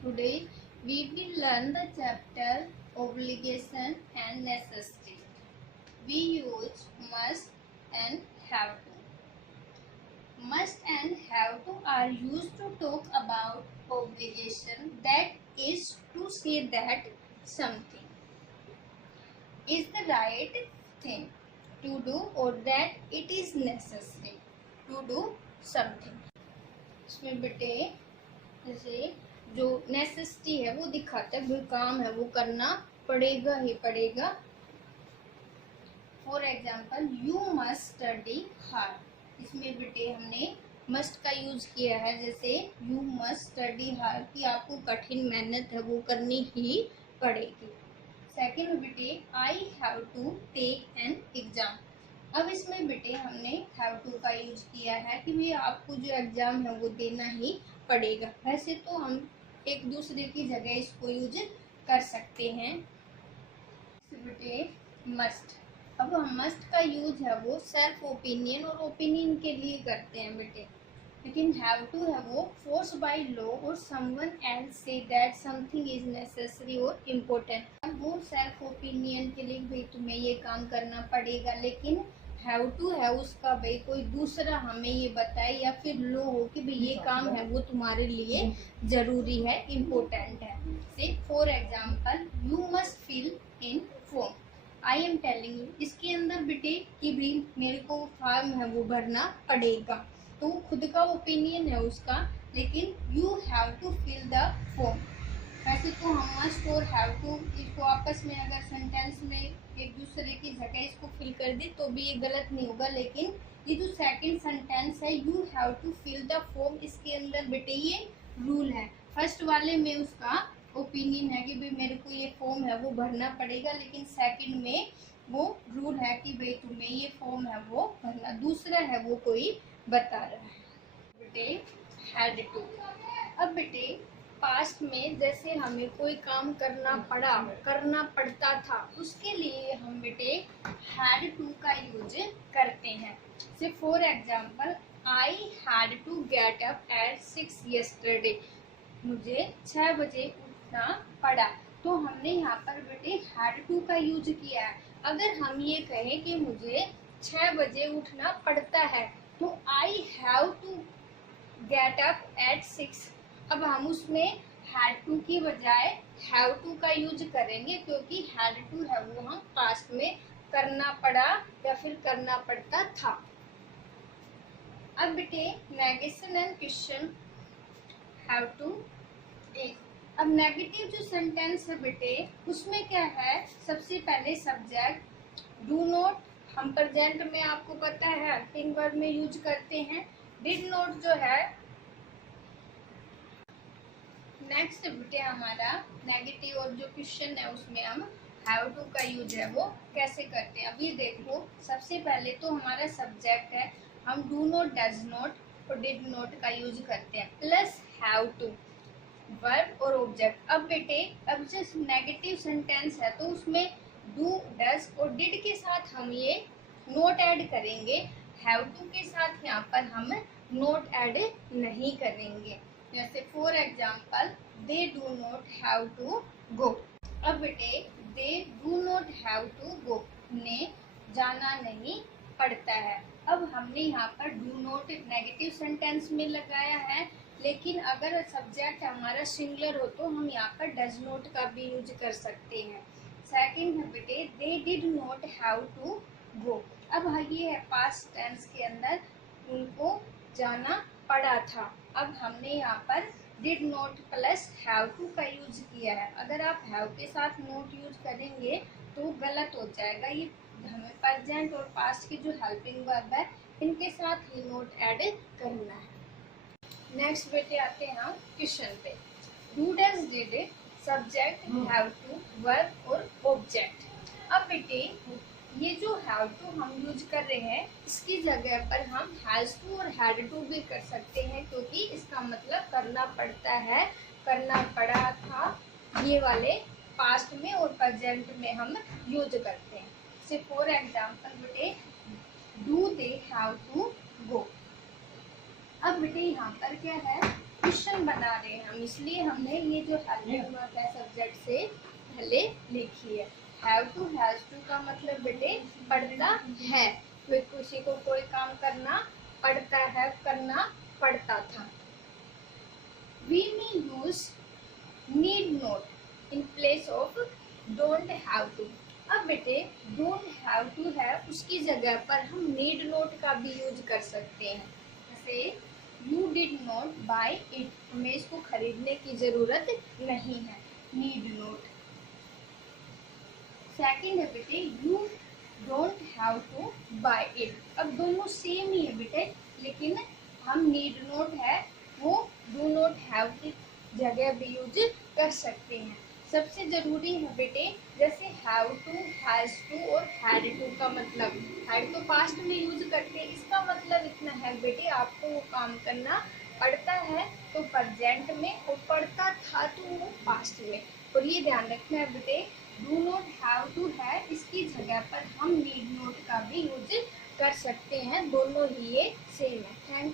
Today we will learn the chapter obligation and necessity. We use must and have to. Must and have to are used to talk about obligation, that is to say that something is the right thing to do or that it is necessary to do something. इसमें बेटे जैसे जो necessity है वो दिखाता है, जो काम है वो करना पड़ेगा ही पड़ेगा. For example you must study hard. इसमें बेटे हमने मस्ट का यूज किया है. जैसे यू मस्ट स्टडी हार्ड कि आपको कठिन मेहनत है वो करनी ही पड़ेगी. सेकेंड बेटे I have to take an exam. अब इसमें बेटे हमने हैव टू का यूज किया है कि भाई आपको जो एग्जाम है वो देना ही पड़ेगा. वैसे तो हम एक दूसरे की जगह इसको यूज कर सकते हैं. बेटे मस्ट. अब हम मस्ट का यूज है वो सेल्फ ओपिनियन और ओपिनियन के लिए करते हैं बेटे. लेकिन हैव टू है वो फोर्स बाय लॉ और someone else say that something is necessary और इम्पोर्टेंट. अब वो सेल्फ ओपिनियन के लिए भाई तुम्हें ये काम करना पड़ेगा, लेकिन हैव टू है उसका भाई कोई दूसरा हमें ये बताए या फिर लो हो कि भाई ये काम है वो तुम्हारे लिए जरूरी है, इम्पोर्टेंट है. Say for example you must fill in form. I am telling you. इसके अंदर बेटे कि भाई मेरे को फॉर्म है वो भरना पड़ेगा, तो खुद का ओपिनियन है उसका, लेकिन you have to fill the form. वैसे तो हम मस्ट और हैव टू इसको आपस में अगर सेंटेंस में एक दूसरे की जगह इसको फिल कर दे तो भी ये गलत नहीं होगा. लेकिन ये जो सेकंड सेंटेंस है you have to fill the form, इसके अंदर बेटे ये रूल है. फर्स्ट वाले में उसका ओपिनियन है कि भाई मेरे को ये फॉर्म है वो भरना पड़ेगा, लेकिन सेकंड में वो रूल है कि भाई तुम्हें ये फॉर्म है वो भरना. दूसरा है वो कोई बता रहा है. बेटे हैड टू. अब बेटे पास्ट में जैसे हमें कोई काम करना पड़ता था, उसके लिए हम बेटे हैड टू का यूज करते हैं. से for example I had to get up at 6 yesterday. मुझे 6 बजे उठना पड़ा. तो हमने यहाँ पर बेटे हैड टू का यूज किया है. अगर हम ये कहें कि मुझे 6 बजे उठना पड़ता है तो I have to get up at 6. अब हम उसमें हैड टू की बजाय हैव टू का यूज करेंगे, क्योंकि हैड टू है वो हम पास्ट में करना पड़ा या फिर करना पड़ता था. अब बेटे negation and question have to. अब नेगेटिव जो सेंटेंस है बेटे उसमें क्या है, सबसे पहले सब्जेक्ट डू नॉट. हम प्रेजेंट में आपको पता है हेल्पिंग वर्ब में यूज करते हैं. डिड नॉट जो है. नेक्स्ट बेटे हमारा नेगेटिव और जो क्वेश्चन है उसमें हम हैव टू का यूज है वो कैसे करते हैं. अब ये देखो सबसे पहले तो हमारा सब्जेक्ट है, हम डू नॉट, डज नॉट और डिड नॉट का यूज करते हैं प्लस हैव टू वर्ब और ऑब्जेक्ट. अब बेटे अब जैसे नेगेटिव सेंटेंस है तो उसमें डू, डज और डिड के साथ हम ये नोट ऐड करेंगे. हैव टू के साथ यहाँ पर हम नोट ऐड नहीं करेंगे. जैसे for example they do not have to go. अब बेटे they do not have to go, उन्हें जाना नहीं पड़ता है. अब हमने यहाँ पर डू नॉट नेगेटिव सेंटेंस में लगाया है, लेकिन अगर सब्जेक्ट हमारा सिंगुलर हो तो हम यहाँ पर डज नॉट का भी यूज कर सकते हैं. सेकंड है बेटे they did not have to go. अब ये है पास्ट टेंस के अंदर उनको जाना पड़ा था. अब हमने यहाँ पर did not plus have to का यूज किया है. अगर आप हैव के साथ नॉट यूज करेंगे तो गलत हो जाएगा. ये हमें प्रेजेंट और पास्ट की जो हेल्पिंग वर्ब है इनके साथ ही नोट ऐड करना है. नेक्स्ट बेटे आते हैं हम क्वेश्चन पे. Do, does, did, subject, have to, verb और ऑब्जेक्ट. अब बेटे ये जो हैव टू हम यूज कर रहे हैं इसकी जगह पर हम हैज टू और हैड टू भी कर सकते हैं, क्योंकि इसका मतलब करना पड़ता है, करना पड़ा था. ये वाले पास्ट में और प्रेजेंट में हम यूज करते हैं. से फॉर एग्जाम्पल बेटे do they have to go. अब बेटे यहाँ पर क्या है क्वेश्चन बना रहे हैं हम, इसलिए हमने ये जो हेल्पिंग वर्ब है सब्जेक्ट से पहले लिखी है। हैव टू हैज टू का मतलब बेटे पढ़ता है, कोई किसी को कोई काम करना पड़ता है, करना पड़ता था। We may use need not in place of don't have to। अब बेटे don't have to है उसकी जगह पर हम need not का भी यूज कर सकते हैं। जैसे you did not buy it, हमें इसको खरीदने की जरूरत नहीं है, need not। सेकंड है बेटे you don't have to buy it। अब दोनों सेम ही है बेटे, लेकिन हम need not है वो do not have की जगह भी यूज कर सकते हैं। सबसे जरूरी है बेटे जैसे have to, has to और had to का मतलब, had तो पास्ट में यूज करते हैं, इसका मतलब इतना है बेटे आपको वो काम करना पड़ता है तो प्रेजेंट में, और पड़ता था तो वो पास्ट में। और ये ध्यान रखना है बेटे do not have to है इसकी जगह पर हम need not का भी यूज कर सकते हैं, दोनों ही ये सेम है। थैंक